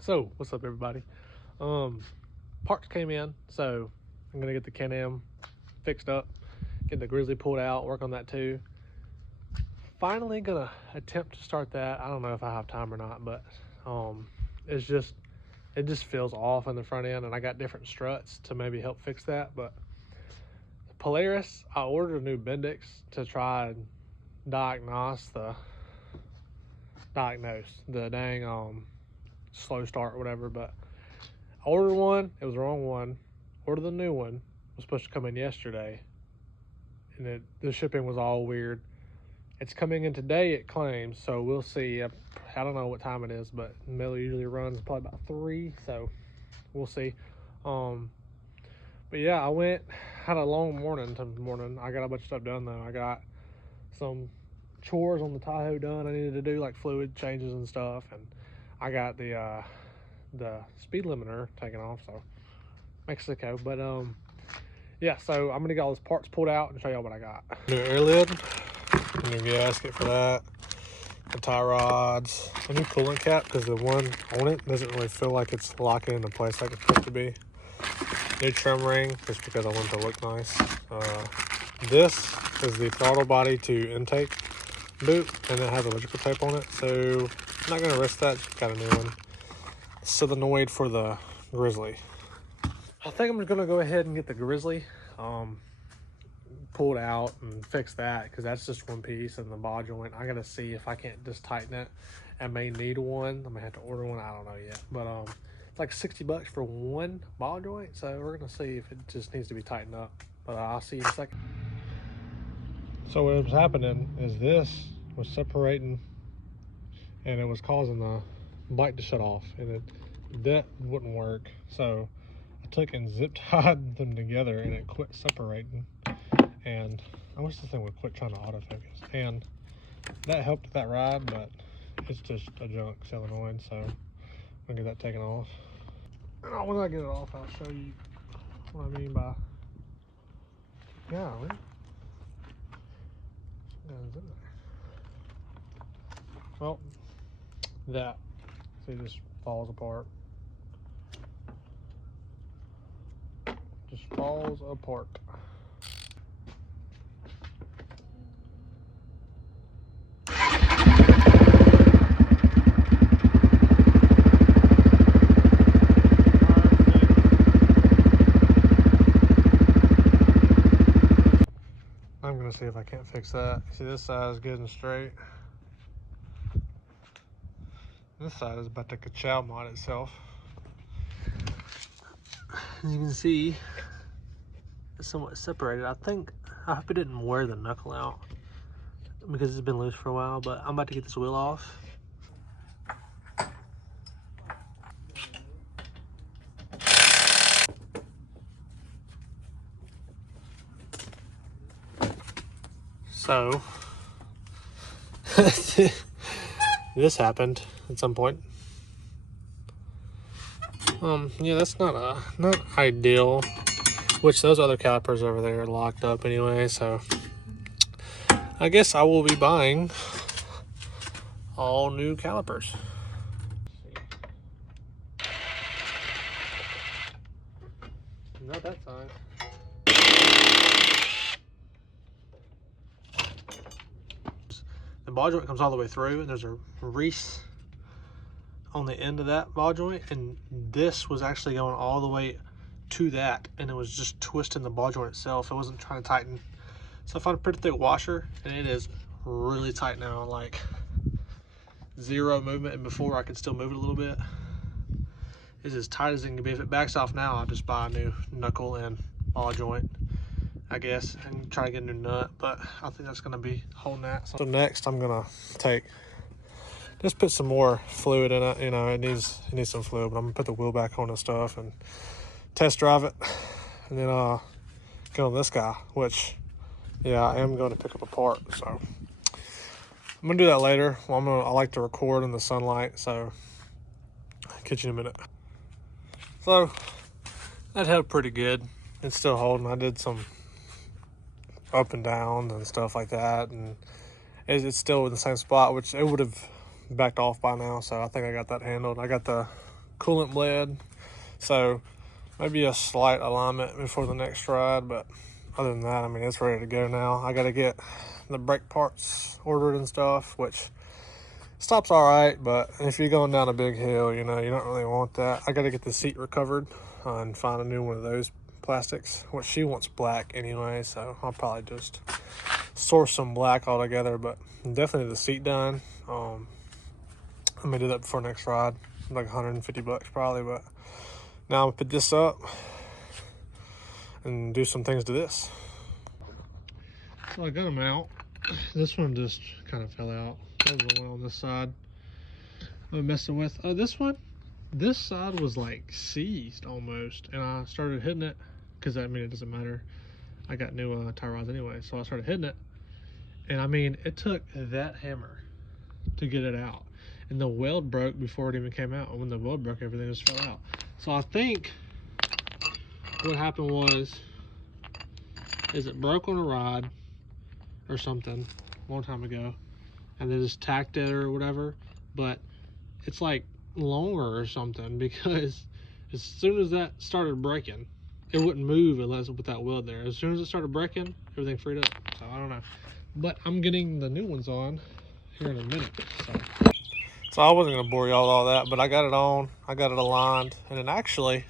So, what's up, everybody? Parts came in, so I'm gonna get the Can-Am fixed up, get the Grizzly pulled out, work on that too. Finally, gonna attempt to start that. I don't know if I have time or not, but um, it's just it just feels off in the front end, and I got different struts to maybe help fix that. But Polaris, I ordered a new Bendix to try and diagnose the dang slow start or whatever, but I ordered one, it was the wrong one. Ordered the new one, was supposed to come in yesterday, and the shipping was all weird. It's coming in today, it claims, so we'll see. I don't know what time it is, but mail usually runs probably about 3, so we'll see. Um, but yeah, had a long morning. I got a bunch of stuff done though. I got some chores on the Tahoe done. I needed to do like fluid changes and stuff, and I got the speed limiter taken off, so Mexico. But yeah, so I'm gonna get all those parts pulled out and show y'all what I got. New air lid, new gasket for that, the tie rods, a new coolant cap because the one on it doesn't really feel like it's locking into place like it's supposed to be. New trim ring just because I want it to look nice. This is the throttle body to intake boot, and it has electrical tape on it, so I'm not gonna risk that. Just got a new one. Solenoid for the Grizzly. I think I'm just gonna go ahead and get the Grizzly pulled out and fix that because that's just one piece, and the ball joint, I gotta see if I can't just tighten it. I may need one. I may have to order one. I don't know yet, but it's like $60 for one ball joint, so we're gonna see if it just needs to be tightened up. But I'll see you in a second. So what was happening is this was separating, and it was causing the bike to shut off, and that wouldn't work. So I took and zip tied them together, and it quit separating. And I wish this thing would quit trying to autofocus. And that helped with that ride, but it's just a junk solenoid, so I'm gonna get that taken off. And when I get it off, I'll show you what I mean by golly. Well, that see, it just falls apart. Just falls apart. I'm gonna see if I can't fix that. See, this side is good and straight. This side is about to ka-chow mod itself. As you can see, it's somewhat separated. I hope it didn't wear the knuckle out because it's been loose for a while, but I'm about to get this wheel off. So, this happened at some point. Yeah, that's not ideal. Which those other calipers over there are locked up anyway, so I guess I will be buying all new calipers. Not that size. The ball joint comes all the way through, and there's a reese on the end of that ball joint, and this was actually going all the way to that, and it was just twisting the ball joint itself. It wasn't trying to tighten. So I found a pretty thick washer, and it is really tight now, like zero movement, and before I could still move it a little bit. It's as tight as it can be. If it backs off now, I'll just buy a new knuckle and ball joint, I guess, and try to get a new nut, but I think that's gonna be holding that. So next I'm gonna just put some more fluid in it. You know, it needs some fluid, but I'm gonna put the wheel back on and stuff and test drive it, and then get on this guy, which, yeah, I am going to pick up a part, so I'm gonna do that later. Well, I like to record in the sunlight, so I'll catch you in a minute. So that held pretty good. It's still holding. I did some up and downs and stuff like that, and it's still in the same spot, which it would have backed off by now, so I think I got that handled. I got the coolant bled. So maybe a slight alignment before the next ride, but other than that, I mean, it's ready to go now. I got to get the brake parts ordered and stuff, which stops all right, but if you're going down a big hill, you know, you don't really want that. I got to get the seat recovered and find a new one of those plastics, which she wants black anyway, so I'll probably just source some black altogether, but definitely the seat done. I'm gonna do that before next ride, like 150 bucks probably, but now I'm gonna put this up and do some things to this. So I got them out. This one just kind of fell out. That was the one on this side I'm messing with. This one, this side was like seized almost, and I started hitting it because I mean, it doesn't matter. I got new tie rods anyway, so I started hitting it, and I mean, it took that hammer to get it out, and the weld broke before it even came out. And when the weld broke, everything just fell out. So I think what happened is it broke on a rod or something a long time ago, and they just tacked it or whatever. But it's like longer or something, because as soon as that started breaking, it wouldn't move unless with that weld there. As soon as it started breaking, everything freed up. So I don't know, but I'm getting the new ones on here in a minute. So I wasn't gonna bore y'all with all that, but I got it on, I got it aligned, and it actually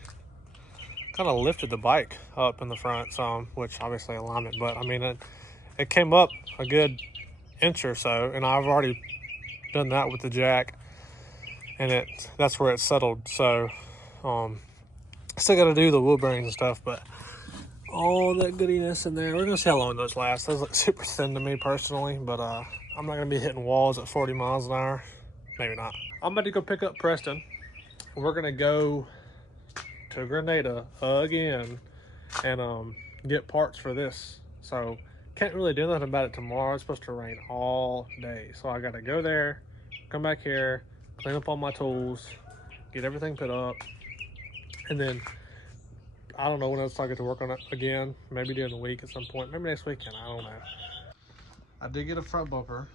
kind of lifted the bike up in the front some, which obviously alignment, but I mean, it came up a good inch or so, and I've already done that with the jack, and that's where it settled. So still got to do the wheel bearings and stuff, but all that goodiness in there. We're gonna see how long those last. Those look super thin to me personally, but I'm not gonna be hitting walls at 40 miles an hour. Maybe not. I'm about to go pick up Preston. We're gonna go to Grenada again and get parts for this. So can't really do nothing about it tomorrow. It's supposed to rain all day, so I gotta go there, come back here, clean up all my tools, get everything put up, and then I don't know when else I get to work on it again. Maybe during the week at some point, maybe next weekend, I don't know. I did get a front bumper,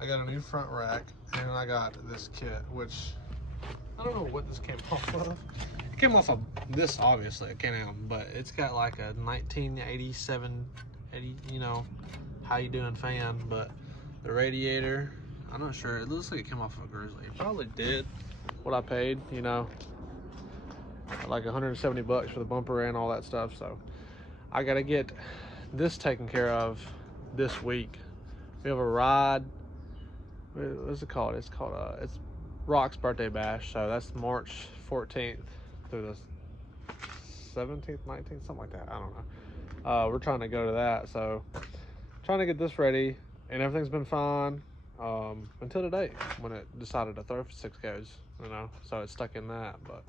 I got a new front rack, and I got this kit, which I don't know what this came off of. It came off of this, obviously, it came out, but it's got like a 1987, you know, how you doing fan, but the radiator, I'm not sure. It looks like it came off of a Grizzly. It probably did what I paid, you know, like 170 bucks for the bumper and all that stuff. So I got to get this taken care of this week. We have a ride. What's it called? It's called it's Rock's birthday bash. So that's March 14th through the 17th, 19th, something like that. I don't know. We're trying to go to that. So trying to get this ready, and everything's been fine until today when it decided to throw for 6 goes, you know. So it's stuck in that, but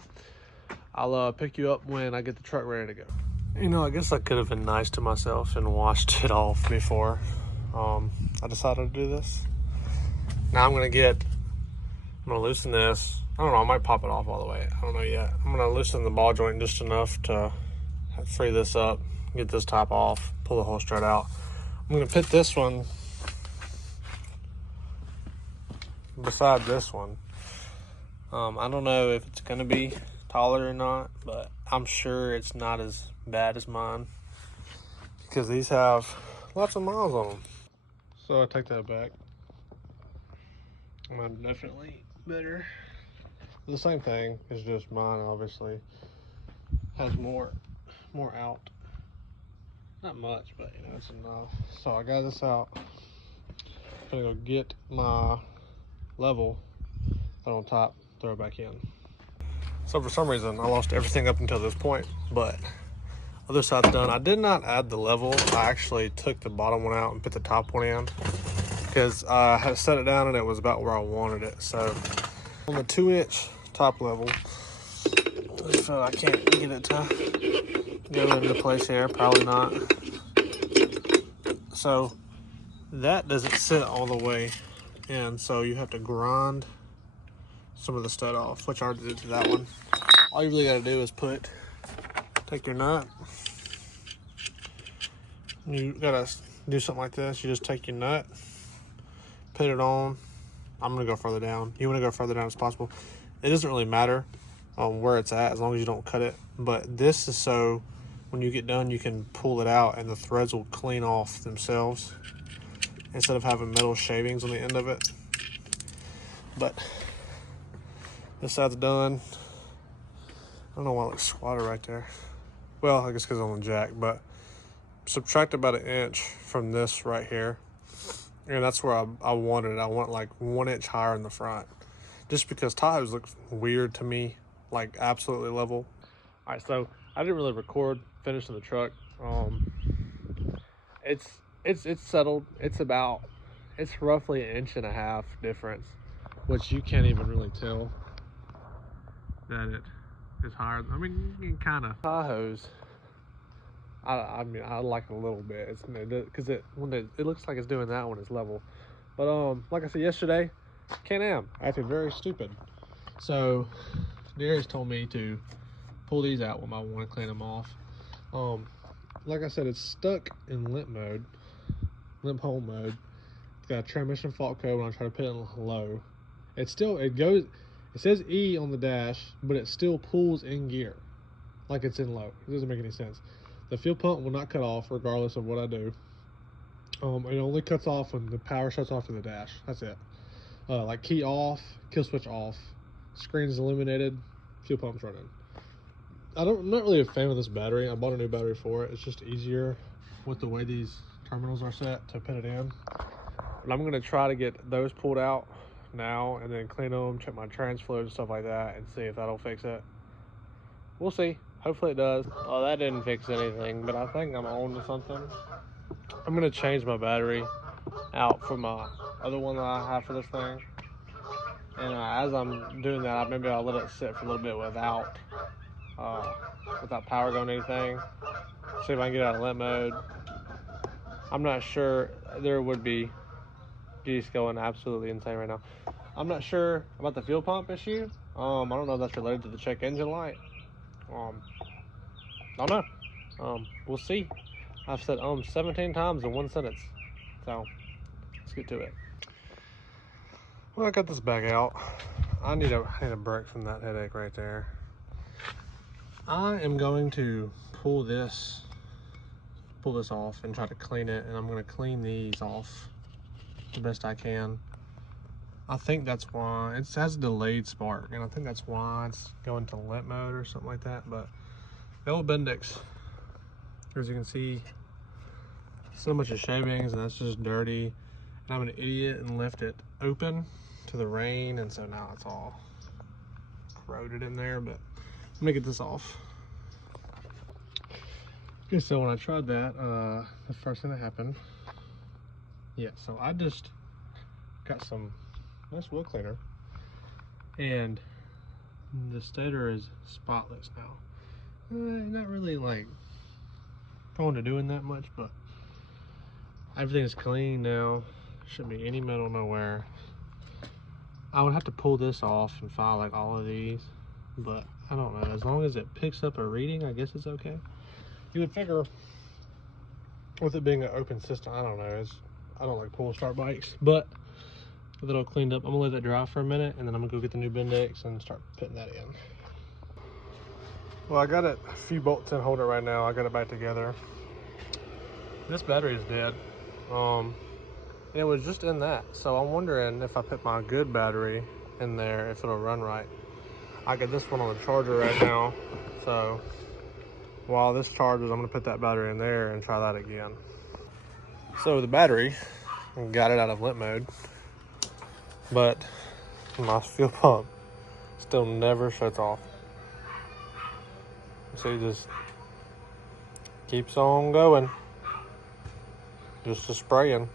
I'll pick you up when I get the truck ready to go. You know, I guess I could have been nice to myself and washed it off before I decided to do this. Now I'm gonna loosen this. I don't know, I might pop it off all the way. I don't know yet. I'm gonna loosen the ball joint just enough to free this up, get this top off, pull the whole strut out. I'm gonna put this one beside this one. I don't know if it's gonna be taller or not, but I'm sure it's not as bad as mine because these have lots of miles on them. So I take that back. Mine definitely better. The same thing, it's just mine obviously has more out. Not much, but you know, it's enough. So I got this out. I'm gonna go get my level on top, throw it back in. So for some reason I lost everything up until this point, but other side's done. I did not add the level. I actually took the bottom one out and put the top one in because I had set it down and it was about where I wanted it. So on the 2-inch top level, I just feel I can't get it to go into place here. Probably not. So that doesn't sit all the way in, so you have to grind some of the stud off, which I already did to that one. All you really got to do is take your nut. You gotta do something like this. You just take your nut, put it on. I'm gonna go further down. You want to go further down as possible. it doesn't really matter where it's at as long as you don't cut it. But this is so when you get done, you can pull it out and the threads will clean off themselves instead of having metal shavings on the end of it. But this side's done. I don't know why it looks squatted right there. Well, I guess because I'm on the jack, but subtract about 1 inch from this right here. And that's where I wanted it. I want like 1 inch higher in the front. Just because Tahoes look weird to me, like absolutely level. All right, so I didn't really record finishing the truck. It's settled. It's roughly 1.5 inches difference, which you can't even really tell that it is higher. I mean, you can kind of Tahoes. I mean, I like it a little bit. It's because it looks like it's doing that when it's level. But like I said yesterday, Can-Am acted very stupid. So Darius told me to pull these out when I want to clean them off. Like I said, it's stuck in limp hole mode. It's got a transmission fault code when I try to put it in low. It says E on the dash, but it still pulls in gear like it's in low. It doesn't make any sense. The fuel pump will not cut off regardless of what I do. It only cuts off when the power shuts off in the dash. That's it. Like key off, kill switch off, screen is illuminated, fuel pump's running. I'm not really a fan of this battery. I bought a new battery for it. It's just easier with the way these terminals are set to put it in. And I'm going to try to get those pulled out now and then clean them, check my trans fluid and stuff like that, and see if that'll fix it. We'll see. Hopefully it does. Oh, that didn't fix anything, but I think I'm on to something. I'm going to change my battery out from my other one that I have for this thing. And as I'm doing that, maybe I'll let it sit for a little bit without power going anything. See if I can get out of limp mode. I'm not sure. There would be geese going absolutely insane right now. I'm not sure about the fuel pump issue. I don't know if that's related to the check engine light. I don't know. We'll see. I've said 17 times in one sentence. So let's get to it. Well, I got this bag out. I need a break from that headache right there. I am going to pull this off and try to clean it, and I'm going to clean these off the best I can. I think that's why it has a delayed spark, and I think that's why it's going to limp mode or something like that. But the old Bendix, as you can see, so much of shavings, and that's just dirty. And I'm an idiot and left it open to the rain, and so now it's all corroded in there. But I'm gonna get this off. Okay, so when I tried that, the first thing that happened, so I just got some nice wheel cleaner, and the stator is spotless now. Not really like prone to doing that much, but everything's clean now. Shouldn't be any metal nowhere. I would have to pull this off and file like all of these, but I don't know. As long as it picks up a reading, I guess it's okay. You would figure with it being an open system, I don't know. I don't like pull start bikes, but with it all cleaned up, I'm gonna let that dry for a minute, and then I'm gonna go get the new Bendix and start putting that in. Well, I got it a few bolts in, hold it right now. I got it back together. This battery is dead. And it was just in that. So I'm wondering if I put my good battery in there, if it'll run right. I got this one on the charger right now. So while this charges, I'm gonna put that battery in there and try that again. So the battery, got it out of limp mode, but my fuel pump still never shuts off. So it just keeps on going, just spraying.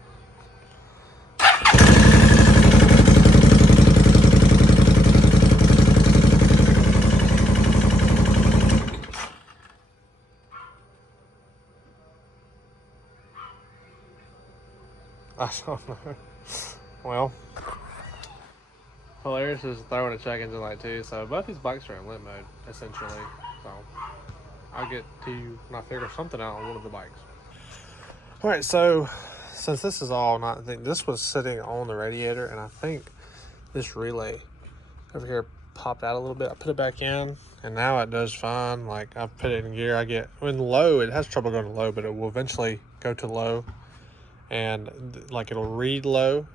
I don't know. Well, Hilarious is throwing a check engine light too, so both these bikes are in limp mode, essentially. So I'll get to you when I figure something out on one of the bikes. Alright, so since this is all I think this was sitting on the radiator, and I think this relay over here popped out a little bit. I put it back in, and now it does fine. Like, I've put it in gear. I get, when low, it has trouble going to low, but it will eventually go to low, and like it'll read low,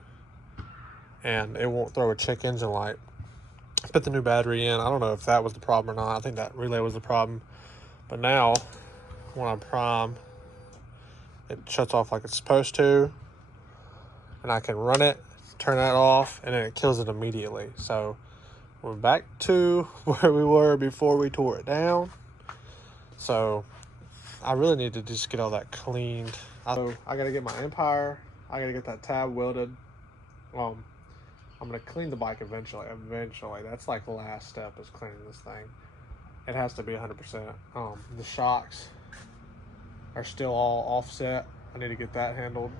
and it won't throw a check engine light. Put the new battery in. I don't know if that was the problem or not. I think that relay was the problem. But now, when I prime, it shuts off like it's supposed to, and I can run it, turn that off, and then it kills it immediately. So we're back to where we were before we tore it down. So I really need to just get all that cleaned. So I gotta get my Empire. I gotta get that tab welded. I'm gonna clean the bike eventually. That's like the last step, is cleaning this thing. It has to be 100%. The shocks are still all offset. I need to get that handled.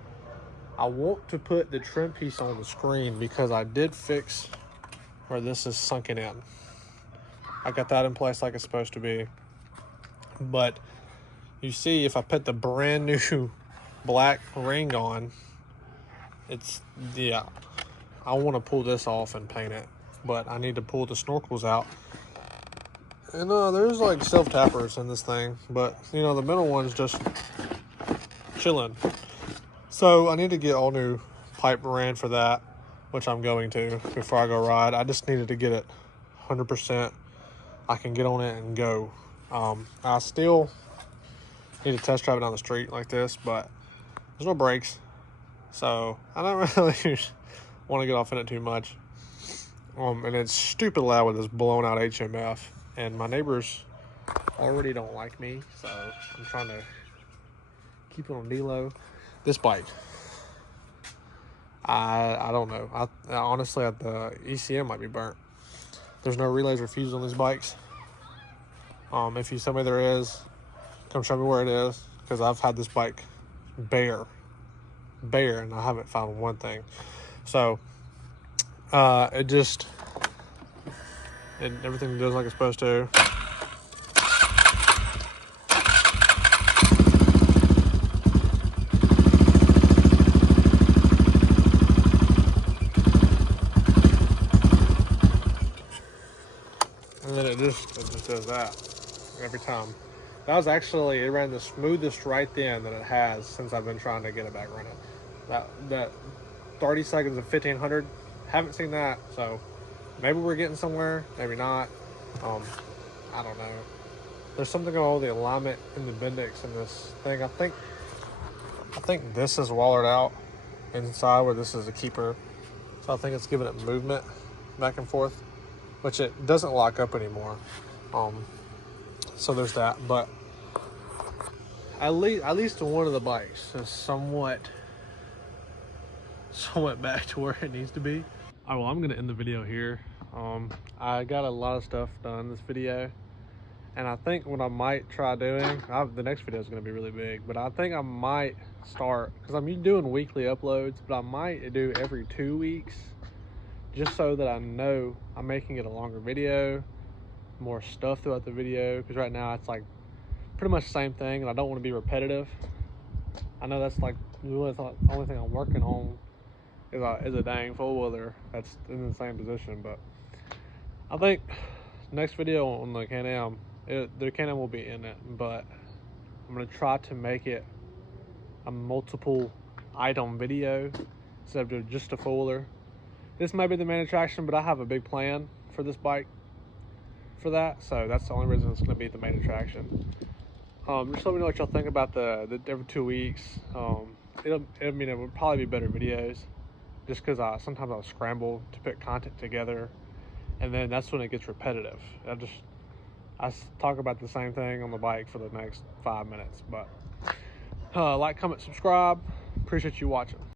I want to put the trim piece on the screen because I did fix where this is sunken in. I got that in place like it's supposed to be. But you see, if I put the brand new black ring on, I want to pull this off and paint it, but I need to pull the snorkels out. And there's like self-tappers in this thing, but the middle one's just chilling. So I need to get all new pipe ran for that, which I'm going to before I go ride. I just needed to get it 100%. I can get on it and go. I still need to test drive it down the street like this, but there's no brakes, so I don't really want to get off in it too much. And it's stupid loud with this blown out HMF, and my neighbors already don't like me, so I'm trying to keep it on D-low. This bike, I don't know. I honestly, the ECM might be burnt. There's no relays or fuses on these bikes. If you tell me there is, come show me where it is, because I've had this bike bare, and I haven't found one thing. So everything does like it's supposed to. And then it just does that every time. That was actually, it ran the smoothest right then that it has since I've been trying to get it back running. That 30 seconds of 1500, haven't seen that, so maybe we're getting somewhere, maybe not. I don't know. There's something going on with the alignment in the Bendix in this thing. I think this is wallered out inside where this is a keeper. So I think it's giving it movement back and forth, which it doesn't lock up anymore. So there's that, but at least one of the bikes is somewhat back to where it needs to be. All right, well, I'm gonna end the video here. I got a lot of stuff done in this video, and I think what I might try doing, the next video is gonna be really big, but I think I might start, because I'm doing weekly uploads, but I might do every 2 weeks, just so that I know I'm making it a longer video, more stuff throughout the video, because right now it's like pretty much the same thing, and I don't want to be repetitive. I know that's like really the only thing I'm working on is a dang four-wheeler that's in the same position. But I think next video on the Can-Am, the Can-Am will be in it, but I'm going to try to make it a multiple item video instead of doing just a four-wheeler. This might be the main attraction, but I have a big plan for this bike for that, so that's the only reason it's going to be the main attraction. Just let me know what y'all think about the every 2 weeks. It would probably be better videos, just because sometimes I'll scramble to put content together, and then that's when it gets repetitive. I talk about the same thing on the bike for the next 5 minutes. But like, comment, subscribe. Appreciate you watching.